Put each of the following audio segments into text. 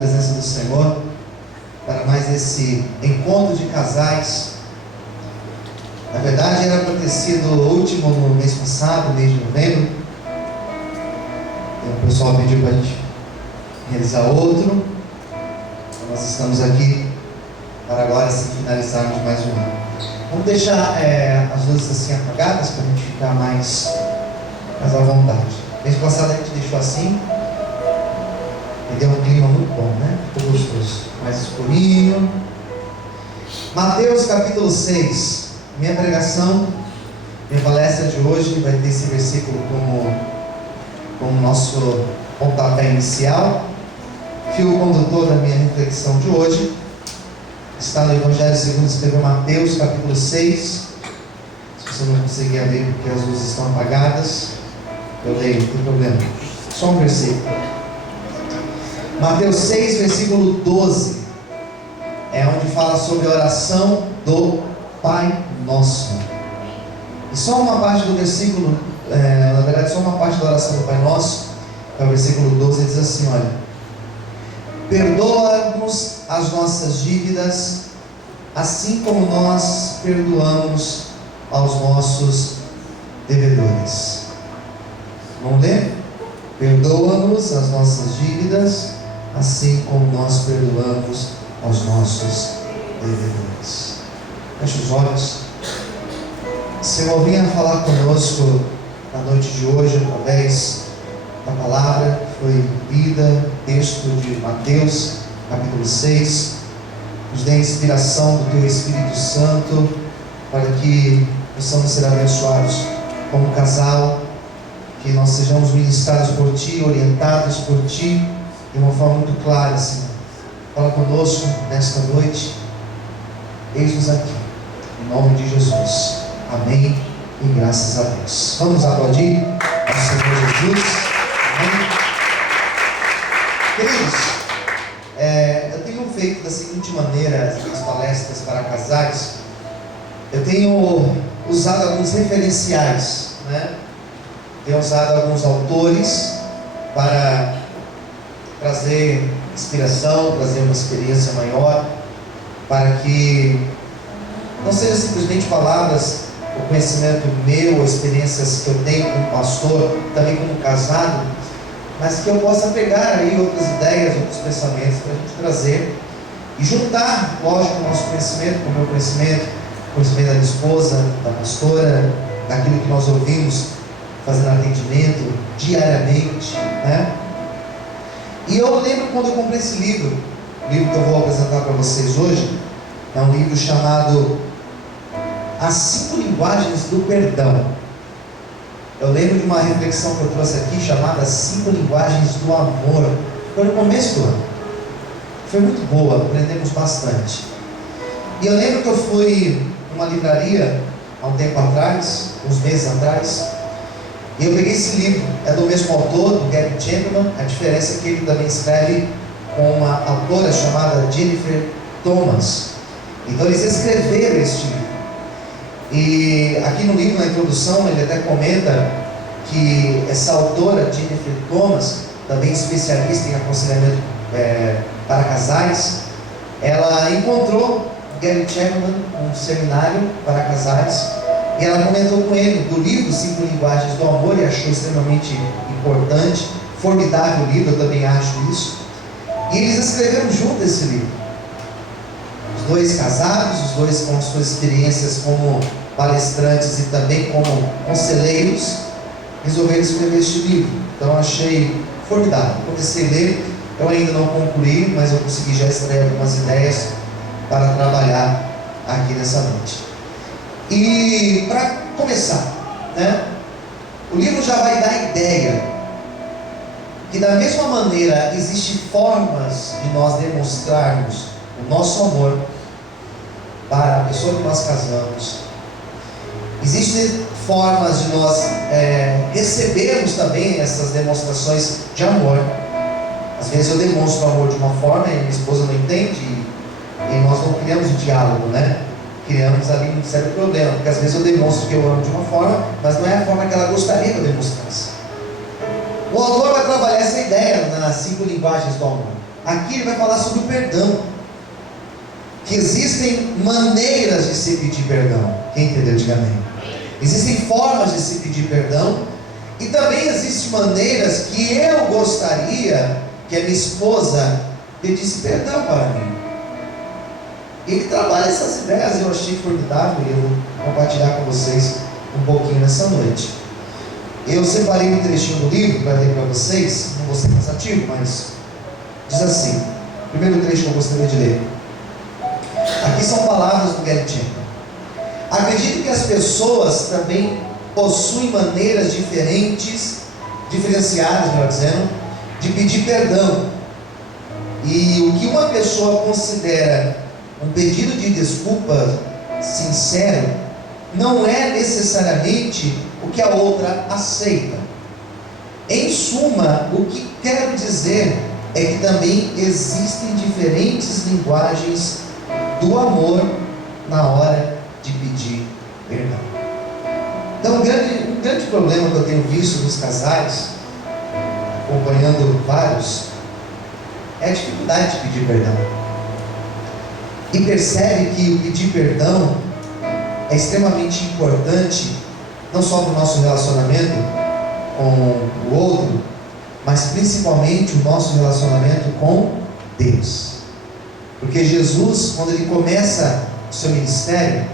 Presença do Senhor para mais esse encontro de casais. Na verdade era para ter sido o último no mês passado, mês de novembro. O pessoal pediu para a gente realizar outro. Então nós estamos aqui para agora sim finalizarmos mais um ano. Vamos deixar as luzes assim apagadas para a gente ficar mais à vontade. Mês passado a gente deixou assim. E deu um clima muito bom, né? Ficou gostoso. Mais escurinho. Mateus capítulo 6. Minha pregação, minha palestra de hoje vai ter esse versículo como nosso pontapé inicial. Fio condutor da minha reflexão de hoje está no Evangelho segundo escreveu Mateus capítulo 6. Se você não conseguir abrir porque as luzes estão apagadas, eu leio, não tem problema. Só um versículo. Mateus 6, versículo 12, é onde fala sobre a oração do Pai Nosso. E só uma parte do versículo, na verdade só uma parte da oração do Pai Nosso, é o versículo 12, diz assim, olha: perdoa-nos as nossas dívidas, assim como nós perdoamos aos nossos devedores. Vamos ler? Perdoa-nos as nossas dívidas, assim como nós perdoamos aos nossos devedores. Feche os olhos. Senhor, venha falar conosco na noite de hoje, através da palavra que foi lida, texto de Mateus, capítulo 6. Nos dê a inspiração do Teu Espírito Santo, para que possamos ser abençoados como casal, que nós sejamos ministrados por Ti, orientados por Ti, de uma forma muito clara, Senhor. Fala conosco nesta noite. Eis-nos aqui, em nome de Jesus. Amém e graças a Deus. Vamos aplaudir ao Senhor Jesus. Amém. Queridos, eu tenho feito da seguinte maneira as palestras para casais. Eu tenho usado alguns referenciais, né? Tenho usado alguns autores para trazer inspiração, trazer uma experiência maior, para que não seja simplesmente palavras, o conhecimento meu, experiências que eu tenho como pastor, também como casado, mas que eu possa pegar aí outras ideias, outros pensamentos para a gente trazer e juntar, lógico, o nosso conhecimento com o meu conhecimento, o conhecimento da minha esposa, da pastora, daquilo que nós ouvimos fazendo atendimento diariamente, né? E eu lembro quando eu comprei esse livro, o livro que eu vou apresentar para vocês hoje, é um livro chamado As 5 Linguagens do Perdão. Eu lembro de uma reflexão que eu trouxe aqui, chamada As 5 Linguagens do Amor. Foi no começo do ano. Foi muito boa, aprendemos bastante. E eu lembro que eu fui numa livraria, há um tempo atrás, uns meses atrás, e eu peguei esse livro, é do mesmo autor, do Gary Chapman. A diferença é que ele também escreve com uma autora chamada Jennifer Thomas. Então eles escreveram este livro. E aqui no livro, na introdução, ele até comenta que essa autora, Jennifer Thomas, também especialista em aconselhamento para casais, ela encontrou Gary Chapman num seminário para casais. E ela comentou com ele do livro 5 Linguagens do Amor e achou extremamente importante, formidável o livro, eu também acho isso. E eles escreveram junto esse livro. Os dois casados, os dois com suas experiências como palestrantes e também como conselheiros, resolveram escrever este livro. Então eu achei formidável. Comecei a ler, eu ainda não concluí, mas eu consegui já extrair algumas ideias para trabalhar aqui nessa noite. E para começar, né, o livro já vai dar a ideia que da mesma maneira existem formas de nós demonstrarmos o nosso amor para a pessoa que nós casamos. Existem formas de nós recebermos também essas demonstrações de amor. Às vezes eu demonstro amor de uma forma e minha esposa não entende, e nós não criamos um diálogo, né? Criamos ali um sério problema, porque às vezes eu demonstro que eu amo de uma forma, mas não é a forma que ela gostaria que eu demonstrasse. O autor vai trabalhar essa ideia nas 5 linguagens do amor. aqui ele vai falar sobre o perdão. Que existem maneiras de se pedir perdão. Quem entendeu, diga amém. Existem formas de se pedir perdão. E também existem maneiras que eu gostaria que a minha esposa pedisse perdão para mim. Ele trabalha essas ideias, eu achei formidável e eu vou compartilhar com vocês um pouquinho nessa noite. Eu separei um trechinho do livro para ler para vocês, não vou ser cansativo, mas diz assim, o primeiro trecho que eu gostaria de ler. Aqui são palavras do Gary Chapman. Acredito que as pessoas também possuem maneiras diferenciadas, melhor dizendo, de pedir perdão. E o que uma pessoa considera um pedido de desculpa sincero, não é necessariamente o que a outra aceita. Em suma, o que quero dizer é que também existem diferentes linguagens do amor na hora de pedir perdão. Então, um grande problema que eu tenho visto nos casais, acompanhando vários, é a dificuldade de pedir perdão. E percebe que o pedir perdão é extremamente importante, não só para o nosso relacionamento com o outro, mas principalmente o nosso relacionamento com Deus. Porque Jesus, quando ele começa o seu ministério,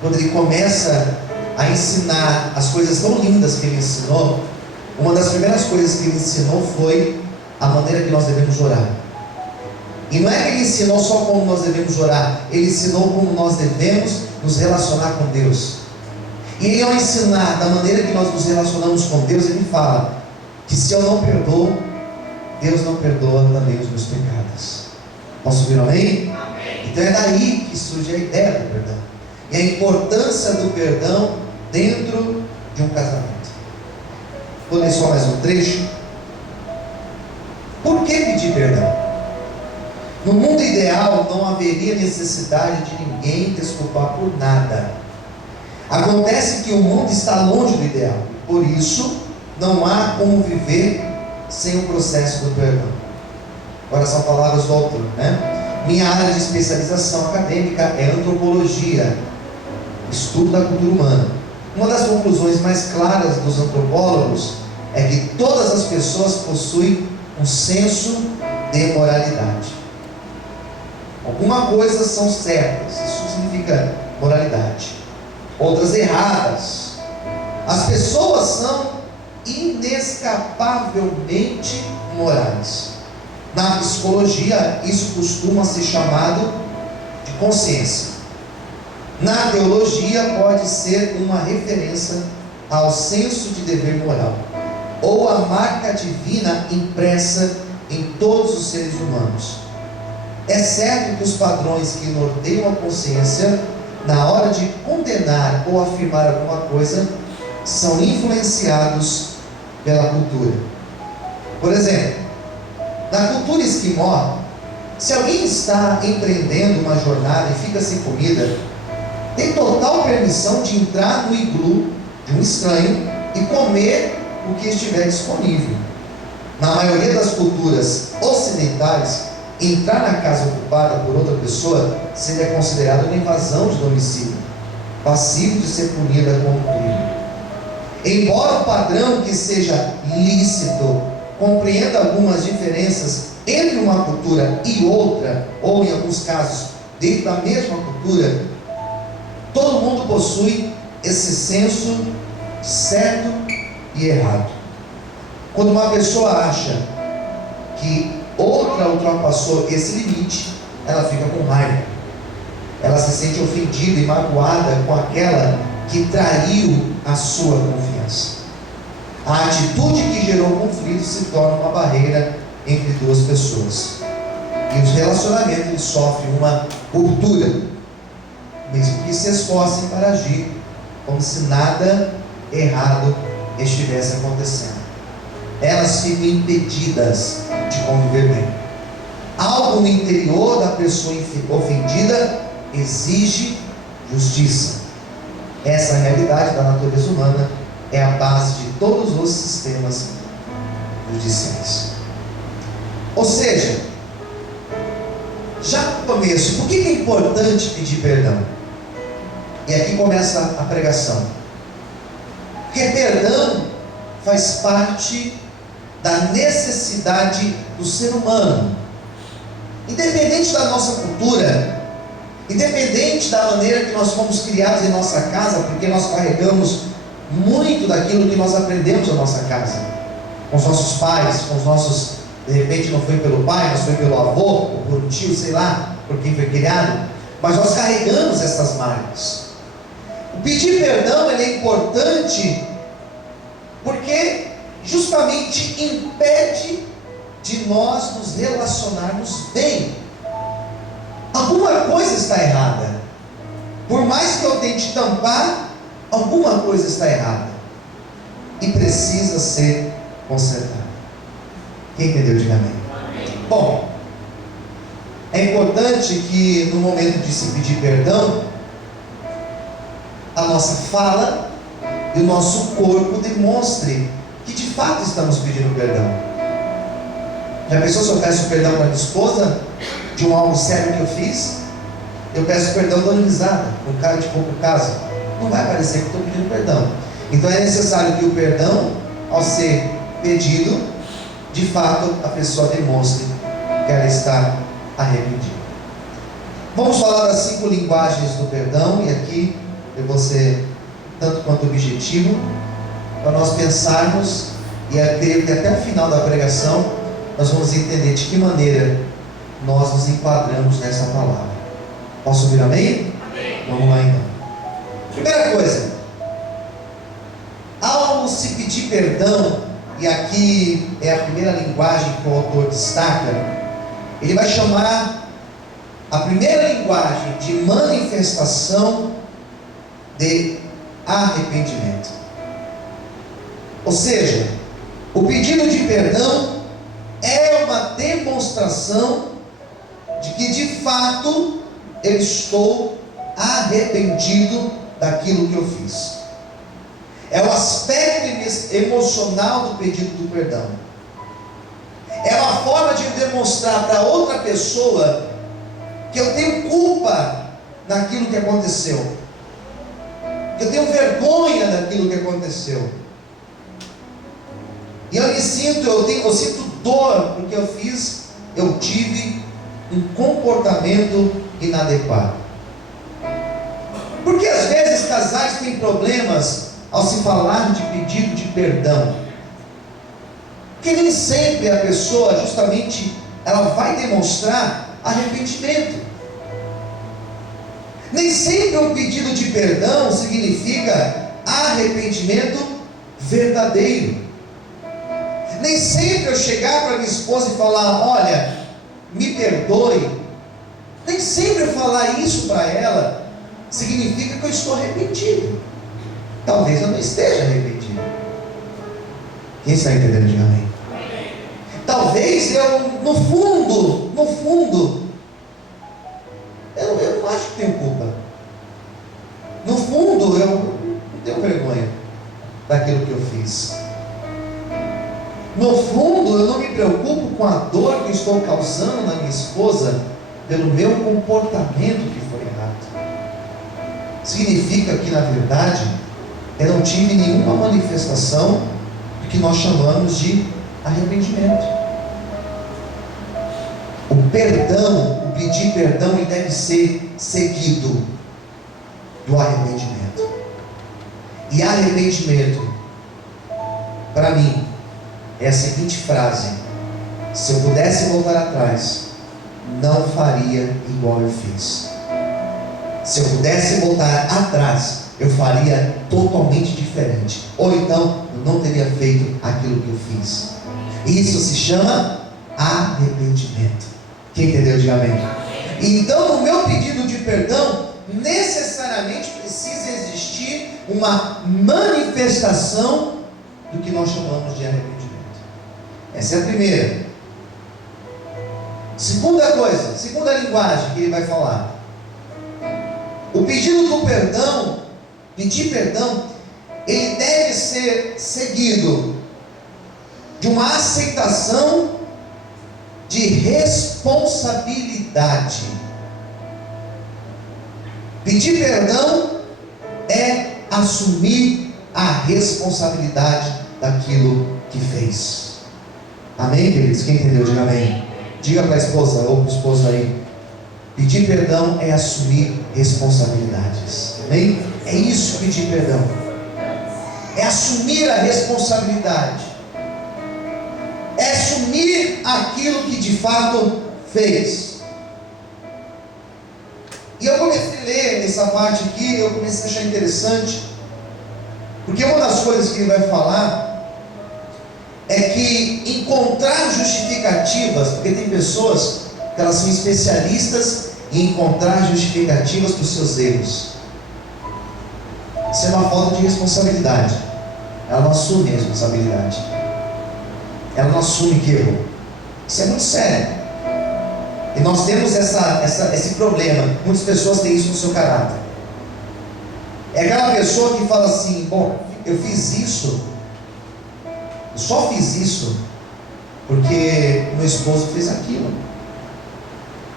quando ele começa a ensinar as coisas tão lindas que ele ensinou, uma das primeiras coisas que ele ensinou foi a maneira que nós devemos orar. E não é que ele ensinou só como nós devemos orar, ele ensinou como nós devemos nos relacionar com Deus. E ele, ao ensinar da maneira que nós nos relacionamos com Deus, ele fala que se eu não perdoo, Deus não perdoa também os meus pecados. Posso ouvir um amém? Amém. Então é daí que surge a ideia do perdão e a importância do perdão dentro de um casamento. Vou ler só mais um trecho. Por que pedir perdão? No mundo ideal não haveria necessidade de ninguém desculpar por nada. Acontece que o mundo está longe do ideal, por isso não há como viver sem o processo do perdão. Agora são palavras do autor, né? Minha área de especialização acadêmica é antropologia, estudo da cultura humana. Uma das conclusões mais claras dos antropólogos é que todas as pessoas possuem um senso de moralidade. Algumas coisas são certas, isso significa moralidade, outras erradas. As pessoas são inescapavelmente morais. Na psicologia, isso costuma ser chamado de consciência. Na teologia, pode ser uma referência ao senso de dever moral, ou a marca divina impressa em todos os seres humanos. É certo que os padrões que norteiam a consciência na hora de condenar ou afirmar alguma coisa são influenciados pela cultura. Por exemplo, na cultura esquimó, se alguém está empreendendo uma jornada e fica sem comida, tem total permissão de entrar no iglu de um estranho e comer o que estiver disponível. Na maioria das culturas ocidentais, entrar na casa ocupada por outra pessoa seria considerado uma invasão de domicílio, passivo de ser punida como crime. Embora o padrão que seja lícito compreenda algumas diferenças entre uma cultura e outra, ou em alguns casos dentro da mesma cultura, todo mundo possui esse senso certo e errado. Quando uma pessoa acha que outra ultrapassou esse limite, ela fica com raiva, ela se sente ofendida e magoada com aquela que traiu a sua confiança. A atitude que gerou o conflito se torna uma barreira entre duas pessoas, e os relacionamentos sofrem uma ruptura, mesmo que se esforcem para agir como se nada errado estivesse acontecendo. Elas ficam impedidas de conviver bem. Algo no interior da pessoa ofendida exige justiça. Essa realidade da natureza humana é a base de todos os sistemas judiciais. Ou seja, já no começo, por que é importante pedir perdão? E aqui começa a pregação. Porque perdão faz parte da necessidade do ser humano. Independente da nossa cultura, independente da maneira que nós fomos criados em nossa casa, porque nós carregamos muito daquilo que nós aprendemos na nossa casa, com os nossos pais, com os nossos, de repente não foi pelo pai, mas foi pelo avô, ou por um tio, sei lá, por quem foi criado, mas nós carregamos essas marcas. O pedir perdão ele é importante porque justamente impede de nós nos relacionarmos bem. Alguma coisa está errada. Por mais que eu tente tampar, alguma coisa está errada e precisa ser consertada. Quem entendeu, diga amém. Bom, é importante que no momento de se pedir perdão, a nossa fala e o nosso corpo demonstre que de fato estamos pedindo perdão. Já pensou se eu peço perdão para minha esposa de um algo sério que eu fiz? Eu peço perdão dando risada, com cara de pouco caso. Não vai parecer que estou pedindo perdão. Então é necessário que o perdão, ao ser pedido, de fato a pessoa demonstre que ela está arrependida. Vamos falar das 5 linguagens do perdão, e aqui eu vou ser tanto quanto objetivo, para nós pensarmos, e eu creio que até o final da pregação nós vamos entender de que maneira nós nos enquadramos nessa palavra. Posso ouvir amém? Amém. Vamos lá então. Primeira coisa, ao se pedir perdão, e aqui é a primeira linguagem que o autor destaca, ele vai chamar a primeira linguagem de manifestação de arrependimento. Ou seja, o pedido de perdão é uma demonstração de que de fato eu estou arrependido daquilo que eu fiz. É o aspecto emocional do pedido do perdão. É uma forma de demonstrar para outra pessoa que eu tenho culpa naquilo que aconteceu, que eu tenho vergonha daquilo que aconteceu, e eu sinto dor porque eu tive um comportamento inadequado. Porque às vezes casais têm problemas ao se falar de pedido de perdão, porque nem sempre a pessoa justamente ela vai demonstrar arrependimento. Nem sempre o pedido de perdão significa arrependimento verdadeiro. Nem sempre eu chegar para minha esposa e falar: olha, me perdoe, nem sempre eu falar isso para ela significa que eu estou arrependido. Talvez eu não esteja arrependido. Quem está entendendo? Diga amém. Talvez eu, no fundo, eu não acho que tenho culpa. No fundo, eu não tenho vergonha daquilo que eu fiz. No fundo, eu não me preocupo com a dor que eu estou causando na minha esposa pelo meu comportamento que foi errado. Significa que, na verdade, eu não tive nenhuma manifestação do que nós chamamos de arrependimento. O perdão, o pedir perdão, ele deve ser seguido do arrependimento. E arrependimento, para mim, é a seguinte frase: se eu pudesse voltar atrás, não faria igual eu fiz. Se eu pudesse voltar atrás, eu faria totalmente diferente. Ou então, eu não teria feito aquilo que eu fiz. Isso se chama arrependimento. Quem entendeu, diga amém. Então, no meu pedido de perdão, necessariamente precisa existir uma manifestação do que nós chamamos de arrependimento. Essa é a primeira. Segunda linguagem que ele vai falar. O pedido do perdão, pedir perdão, ele deve ser seguido de uma aceitação de responsabilidade. Pedir perdão é assumir a responsabilidade daquilo que fez. Amém, queridos? Quem entendeu, diga amém. Diga para a esposa ou para o esposo aí: pedir perdão é assumir responsabilidades. Amém? É isso, pedir perdão. É assumir a responsabilidade. É assumir aquilo que de fato fez. E eu comecei a ler essa parte aqui, eu comecei a achar interessante, porque uma das coisas que ele vai falar é que encontrar justificativas, porque tem pessoas que elas são especialistas em encontrar justificativas para os seus erros. Isso é uma falta de responsabilidade. Ela não assume a responsabilidade. Ela não assume que errou. Isso é muito sério. E nós temos esse problema. Muitas pessoas têm isso no seu caráter. É aquela pessoa que fala assim: bom, eu fiz isso, eu só fiz isso porque meu esposo fez aquilo,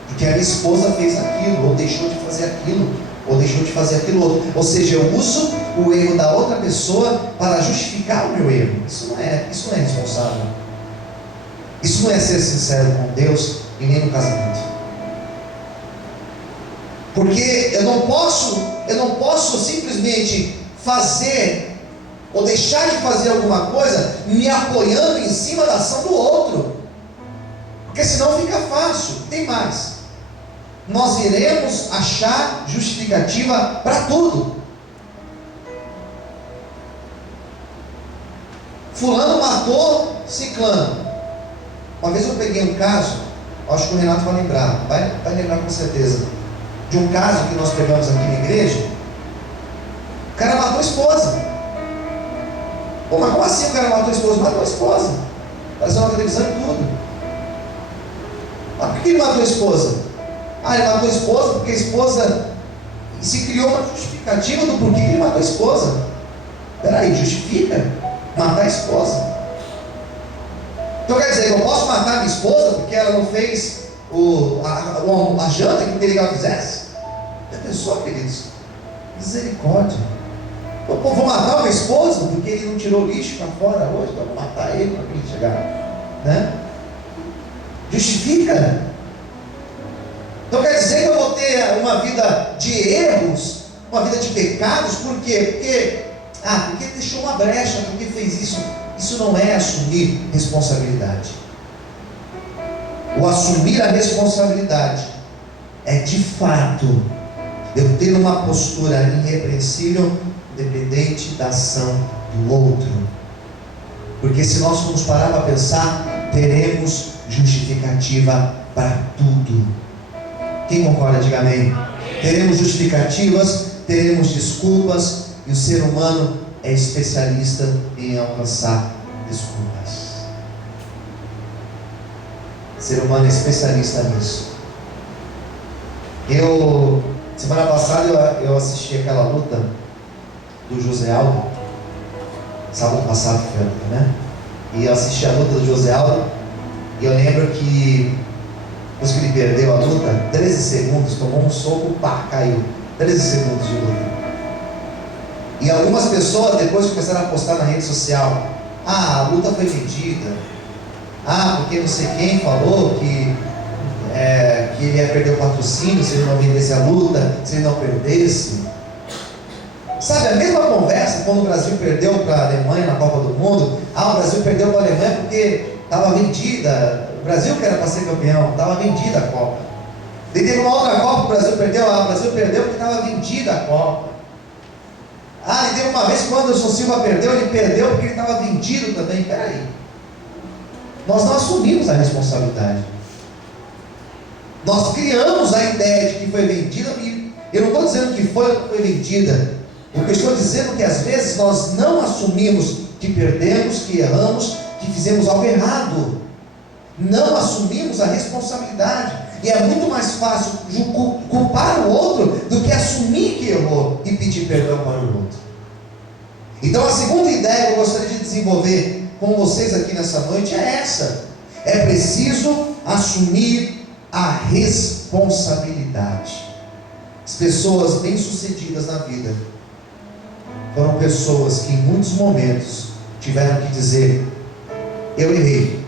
porque a minha esposa fez aquilo, ou deixou de fazer aquilo, ou deixou de fazer aquilo outro. Ou seja, eu uso o erro da outra pessoa para justificar o meu erro. Isso não é responsável. Isso não é ser sincero com Deus e nem no casamento. Porque eu não posso simplesmente fazer ou deixar de fazer alguma coisa me apoiando em cima da ação do outro, porque senão fica fácil. Tem mais, nós iremos achar justificativa para tudo. Fulano matou ciclano. Uma vez eu peguei um caso, acho que o Renato vai lembrar, vai lembrar com certeza, de um caso que nós pegamos aqui na igreja. O cara matou a esposa. Pô, mas como assim o cara matou a esposa? Matou a esposa. Apareceu na televisão e tudo. Mas por que ele matou a esposa? Ele matou a esposa porque a esposa... se criou uma justificativa do porquê que ele matou a esposa. Peraí, justifica matar a esposa. Então quer dizer, eu posso matar a minha esposa porque ela não fez a janta que queria que ela fizesse? Já pensou, queridos? Misericórdia. Eu vou matar a minha esposa porque ele não tirou o lixo para fora hoje, então eu vou matar ele para ele chegar, né? Justifica. Então quer dizer que eu vou ter uma vida de erros, uma vida de pecados? Por quê? Porque deixou uma brecha, porque fez isso. Isso não é assumir responsabilidade. O assumir a responsabilidade é de fato eu ter uma postura irrepreensível, independente da ação do outro. Porque se nós formos parar para pensar, teremos justificativa para tudo. Quem concorda, diga amém. Teremos justificativas, teremos desculpas, e o ser humano é especialista em alcançar desculpas. O ser humano é especialista nisso. Semana passada eu assisti aquela luta do José Aldo. Sábado passado foi, né? E eu assisti a luta do José Aldo. E eu lembro que depois que ele perdeu a luta, 13 segundos, tomou um soco, caiu. 13 segundos de luta. E algumas pessoas depois começaram a postar na rede social: a luta foi vendida, porque não sei quem falou que ele ia perder o patrocínio se ele não vendesse a luta, se ele não perdesse. Sabe, a mesma conversa quando o Brasil perdeu para a Alemanha na Copa do Mundo. O Brasil perdeu para a Alemanha porque estava vendida, o Brasil que era para ser campeão, estava vendida a Copa. Daí teve uma outra Copa que o Brasil perdeu, o Brasil perdeu porque estava vendida a Copa. E teve uma vez que o Anderson Silva perdeu, ele perdeu porque ele estava vendido também. Peraí, nós não assumimos a responsabilidade. Nós criamos a ideia de que foi vendida, e eu não estou dizendo que foi vendida. O que eu estou dizendo é que às vezes nós não assumimos que perdemos, que erramos, que fizemos algo errado. Não assumimos a responsabilidade. E é muito mais fácil culpar o outro do que assumir que errou e pedir perdão para o outro. Então a segunda ideia que eu gostaria de desenvolver com vocês aqui nessa noite é essa: é preciso assumir a responsabilidade. As pessoas bem-sucedidas na vida foram pessoas que em muitos momentos tiveram que dizer: eu errei.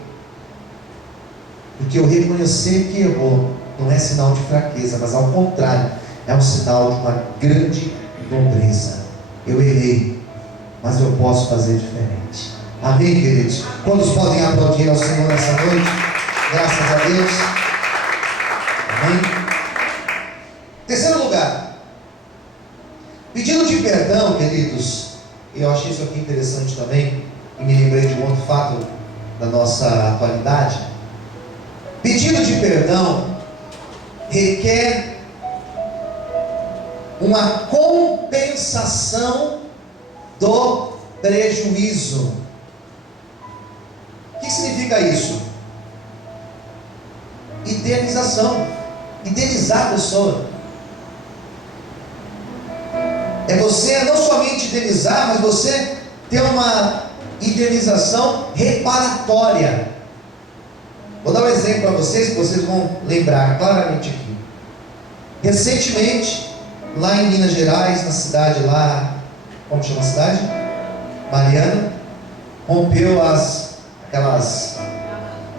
Porque eu reconhecer que errou não é sinal de fraqueza, mas ao contrário, é um sinal de uma grande nobreza. Eu errei, mas eu posso fazer diferente. Amém, queridos? Quantos podem aplaudir ao Senhor nessa noite? Graças a Deus. Amém. Terceiro lugar, pedido de perdão, queridos. E eu achei isso aqui interessante também, e me lembrei de um outro fato da nossa atualidade. Pedido de perdão requer uma compensação do prejuízo. O que significa isso? Indenização. Indenizar a pessoa. É você não somente indenizar, mas você ter uma indenização reparatória. Vou dar um exemplo para vocês, que vocês vão lembrar claramente aqui. Recentemente, lá em Minas Gerais, na cidade lá, como chama a cidade? Mariana, rompeu aquelas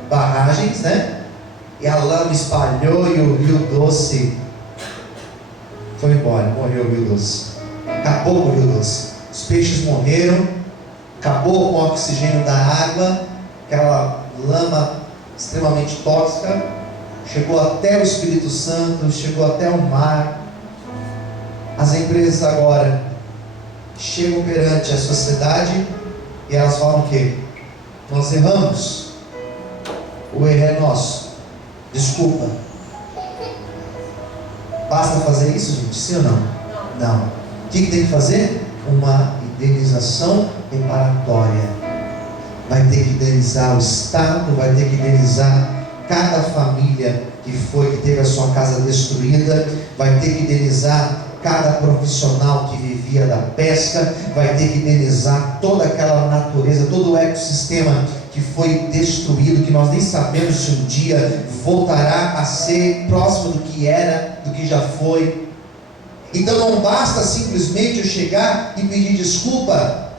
barragens, né? E a lama espalhou e o Rio Doce foi embora, morreu o Rio Doce. Acabou com o Rio Doce. Os peixes morreram, acabou com o oxigênio da água, aquela lama extremamente tóxica, chegou até o Espírito Santo, chegou até o mar. As empresas agora chegam perante a sociedade e elas falam o quê? Nós erramos, o erro é nosso, desculpa. Basta fazer isso, gente? Sim ou não? Não. O que tem que fazer? Uma indenização reparatória. Vai ter que indenizar o Estado, vai ter que indenizar cada família que teve a sua casa destruída, vai ter que indenizar cada profissional que vivia da pesca, vai ter que indenizar toda aquela natureza, todo o ecossistema que foi destruído, que nós nem sabemos se um dia voltará a ser próximo do que era, do que já foi. Então não basta simplesmente eu chegar e pedir desculpa.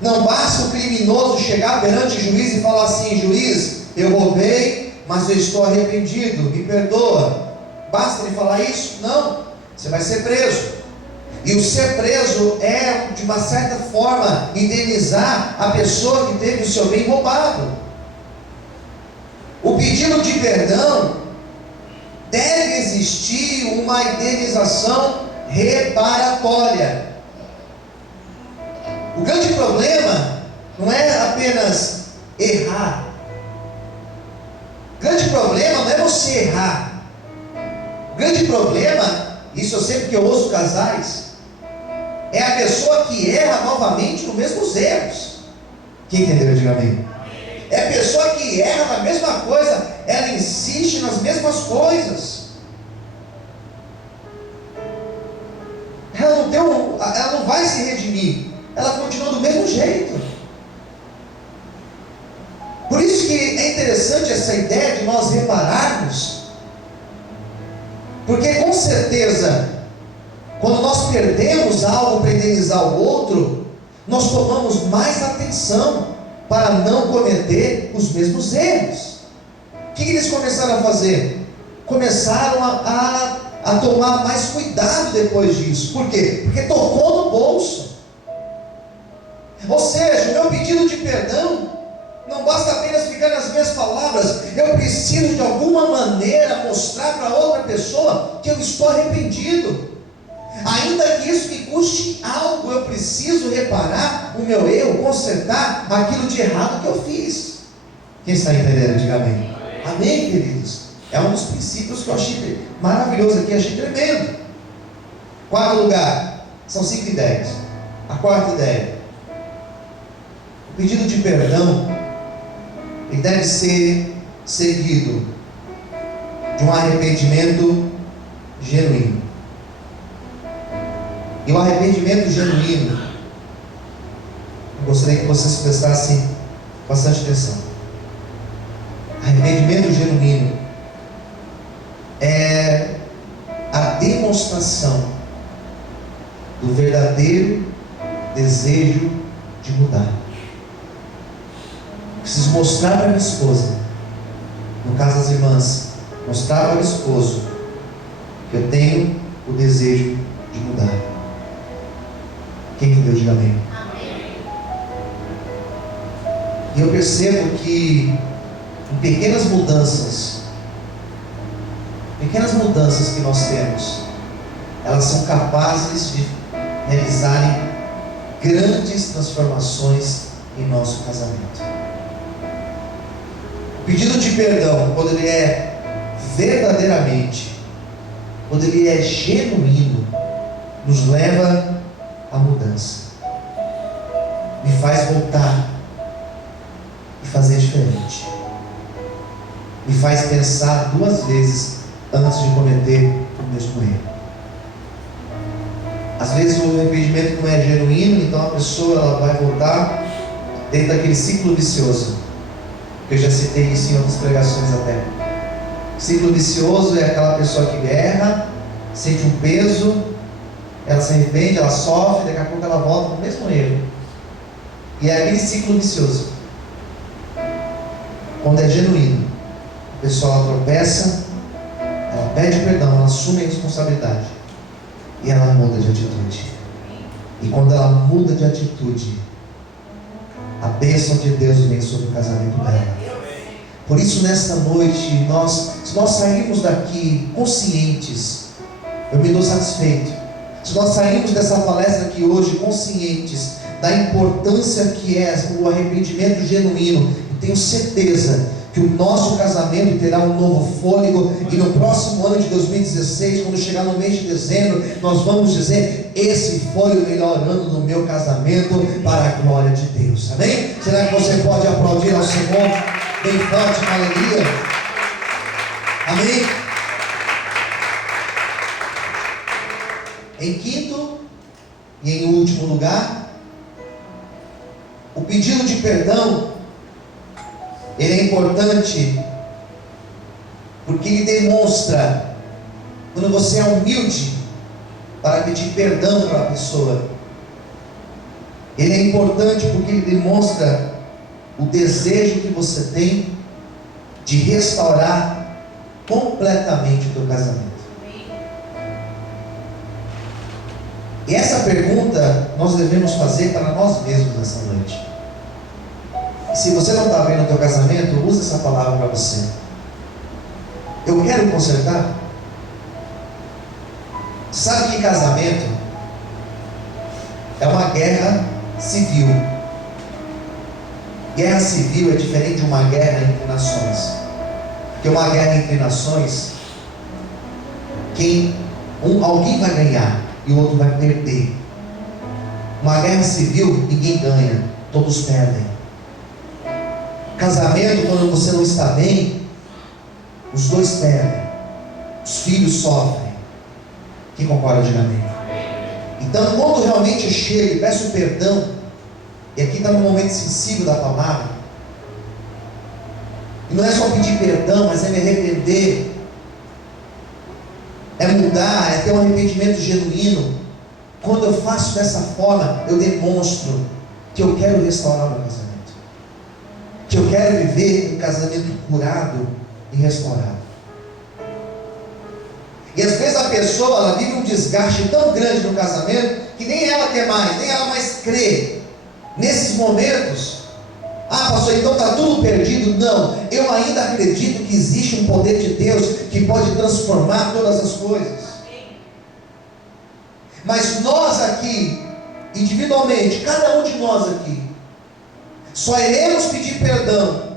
Não basta o criminoso chegar perante o juiz e falar assim: juiz, eu roubei, mas eu estou arrependido, me perdoa. Basta ele falar isso? Não, você vai ser preso. E o ser preso é, de uma certa forma, indenizar a pessoa que teve o seu bem roubado. O pedido de perdão deve existir uma indenização reparatória. O grande problema não é apenas errar. O grande problema não é você errar. O grande problema, isso eu sei porque eu ouço casais, é a pessoa que erra novamente nos mesmos erros. Quem entendeu? Diga amém. É a pessoa que erra na mesma coisa, ela insiste nas mesmas coisas. Ela não vai se redimir. Ela continua do mesmo jeito. Por isso que é interessante essa ideia de nós repararmos, porque com certeza, quando nós perdemos algo para indenizar o outro, nós tomamos mais atenção para não cometer os mesmos erros. O que eles começaram a fazer? Começaram a tomar mais cuidado depois disso. Por quê? Porque tocou no bolso. Ou seja, o meu pedido de perdão não basta apenas ficar nas minhas palavras. Eu preciso de alguma maneira mostrar para outra pessoa que eu estou arrependido. Ainda que isso me custe algo, eu preciso reparar o meu erro, consertar aquilo de errado que eu fiz. Quem está entendendo? Diga amém. Amém, queridos? É um dos princípios que eu achei maravilhoso aqui, achei tremendo. Quarto lugar, são 5 ideias. A quarta ideia: o pedido de perdão, ele deve ser seguido de um arrependimento genuíno. E o arrependimento genuíno, eu gostaria que vocês prestassem bastante atenção. Arrependimento genuíno é a demonstração do verdadeiro desejo de mudar. Preciso mostrar para minha esposa, no caso das irmãs, mostrar para o esposo que eu tenho o desejo de mudar. Quem entendeu, diga amém. E eu percebo que em pequenas mudanças que nós temos, elas são capazes de realizarem grandes transformações em nosso casamento. O pedido de perdão, quando ele é verdadeiramente, quando ele é genuíno, nos leva à mudança, me faz voltar e fazer diferente, me faz pensar 2 vezes antes de cometer o mesmo erro. Às vezes o arrependimento não é genuíno, então a pessoa ela vai voltar dentro daquele ciclo vicioso, que eu já citei isso em outras pregações até. Ciclo vicioso é aquela pessoa que erra, sente um peso, ela se arrepende, ela sofre, daqui a pouco ela volta no mesmo erro. E é aquele ciclo vicioso. Quando é genuíno, a pessoa ela tropeça, ela pede perdão, ela assume a responsabilidade e ela muda de atitude. E quando ela muda de atitude, a bênção de Deus vem sobre o casamento dela. Por isso, nesta noite, se nós sairmos daqui conscientes, eu me dou satisfeito. Se nós sairmos dessa palestra aqui hoje conscientes da importância que é o arrependimento genuíno, eu tenho certeza que o nosso casamento terá um novo fôlego, e no próximo ano de 2016, quando chegar no mês de dezembro, nós vamos dizer: esse foi o melhor ano do meu casamento, para a glória de Deus. Amém? Será que você pode aplaudir ao Senhor bem forte, com alegria? Amém? Em quinto e em último lugar, o pedido de perdão, ele é importante porque ele demonstra, quando você é humilde para pedir perdão para a pessoa, ele é importante porque ele demonstra o desejo que você tem de restaurar completamente o teu casamento. E essa pergunta nós devemos fazer para nós mesmos nessa noite. Se você não está vendo o teu casamento, use essa palavra para você. Eu quero consertar. Sabe que casamento é uma guerra civil. Guerra civil é diferente de uma guerra entre nações. Porque uma guerra entre nações, alguém vai ganhar e o outro vai perder. Uma guerra civil, ninguém ganha, todos perdem. Casamento, quando você não está bem, os dois perdem, os filhos sofrem. Quem concorda, diga amém. Então, quando realmente eu chego e peço perdão, e aqui está no momento sensível da palavra, e não é só pedir perdão, mas é me arrepender, é mudar, é ter um arrependimento genuíno. Quando eu faço dessa forma, eu demonstro que eu quero restaurar o meu casamento, que eu quero viver um casamento curado e restaurado. E às vezes a pessoa, ela vive um desgaste tão grande no casamento, que nem ela quer mais, nem ela mais crê. Nesses momentos, pastor, então está tudo perdido. Não, eu ainda acredito que existe um poder de Deus que pode transformar todas as coisas. Mas nós aqui, individualmente, cada um de nós aqui, só iremos pedir perdão,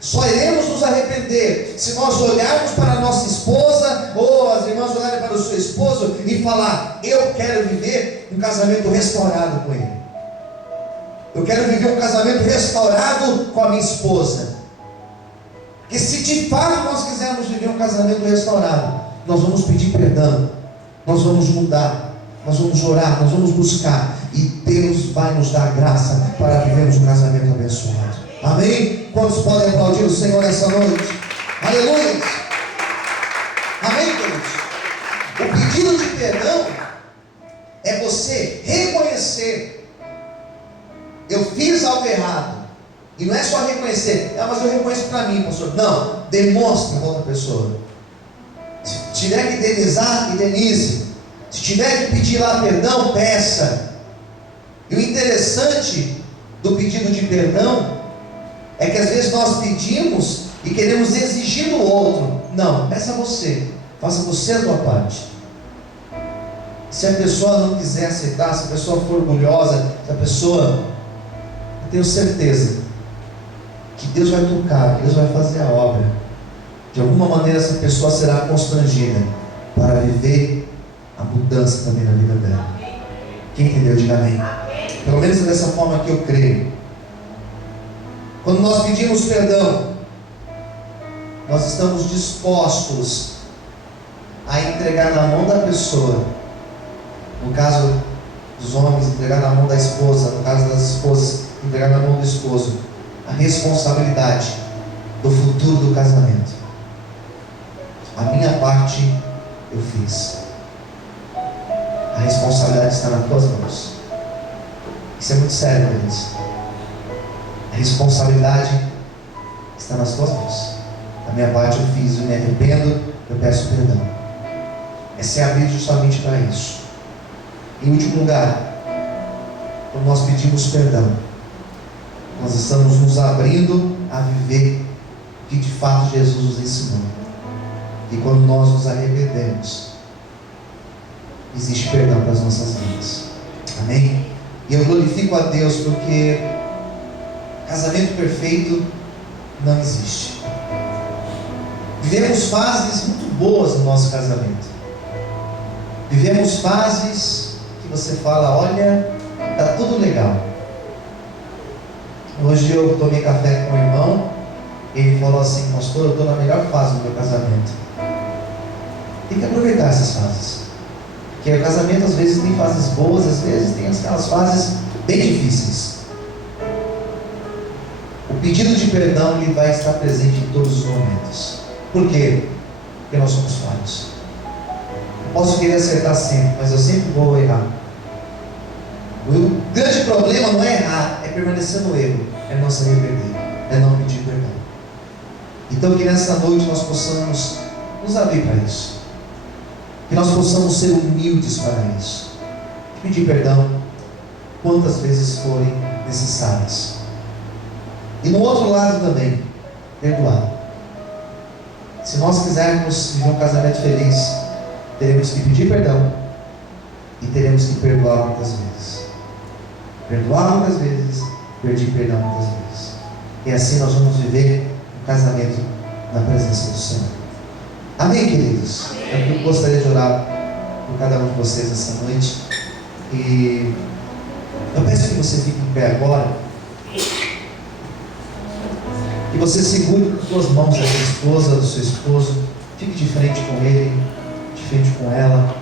só iremos nos arrepender se nós olharmos para a nossa esposa, ou as irmãs olharem para o seu esposo e falar: eu quero viver um casamento restaurado com ele, eu quero viver um casamento restaurado com a minha esposa. Porque se de fato nós quisermos viver um casamento restaurado, nós vamos pedir perdão, nós vamos mudar, nós vamos orar, nós vamos buscar, e Deus vai nos dar graça para vivermos um casamento abençoado. Amém? Quantos podem aplaudir o Senhor nessa noite? Aleluia! Amém, queridos? O pedido de perdão é você reconhecer: eu fiz algo errado. E não é só reconhecer: mas eu reconheço para mim, pastor. Não, demonstre para outra pessoa. Se tiver que indenizar, indenize. Se tiver que pedir lá perdão, peça. E o interessante do pedido de perdão é que às vezes nós pedimos e queremos exigir do outro. Não, peça você. Faça você a tua parte. Se a pessoa não quiser aceitar, se a pessoa for orgulhosa, se a pessoa... eu tenho certeza que Deus vai tocar, que Deus vai fazer a obra. De alguma maneira essa pessoa será constrangida para viver a mudança também na vida dela. Quem entendeu, diga amém. Pelo menos é dessa forma que eu creio. Quando nós pedimos perdão, nós estamos dispostos a entregar na mão da pessoa. No caso dos homens, entregar na mão da esposa. No caso das esposas, entregar na mão do esposo a responsabilidade do futuro do casamento. A minha parte eu fiz. A responsabilidade está nas tuas mãos. Isso é muito sério, queridos. A responsabilidade está nas tuas mãos. A minha parte eu fiz, eu me arrependo, eu peço perdão. Essa é a vida justamente para isso. Em último lugar, quando nós pedimos perdão, nós estamos nos abrindo a viver o que de fato Jesus nos ensinou. E quando nós nos arrependemos, existe perdão para as nossas vidas. Amém? E eu glorifico a Deus porque casamento perfeito não existe. Vivemos fases muito boas no nosso casamento. Vivemos fases que você fala: olha, está tudo legal. Hoje eu tomei café com o irmão e ele falou assim: pastor, eu estou na melhor fase do meu casamento. Tem que aproveitar essas fases, porque o casamento às vezes tem fases boas, às vezes tem aquelas fases bem difíceis. O pedido de perdão ele vai estar presente em todos os momentos. Por quê? Porque nós somos falhos. Eu posso querer acertar sempre, mas eu sempre vou errar. O grande problema não é errar, é permanecer no erro, é não se arrepender, é não pedir perdão. Então que nessa noite nós possamos nos abrir para isso, que nós possamos ser humildes para isso, pedir perdão quantas vezes forem necessárias. E no outro lado também, perdoar. Se nós quisermos viver um casamento feliz, teremos que pedir perdão e teremos que perdoar muitas vezes. Perdoar muitas vezes, pedir perdão muitas vezes. E assim nós vamos viver um casamento na presença do Senhor. Amém, queridos? Eu gostaria de orar por cada um de vocês essa noite. E eu peço que você fique em pé agora. Que você segure com suas mãos a sua esposa, do seu esposo. Fique de frente com ele, de frente com ela.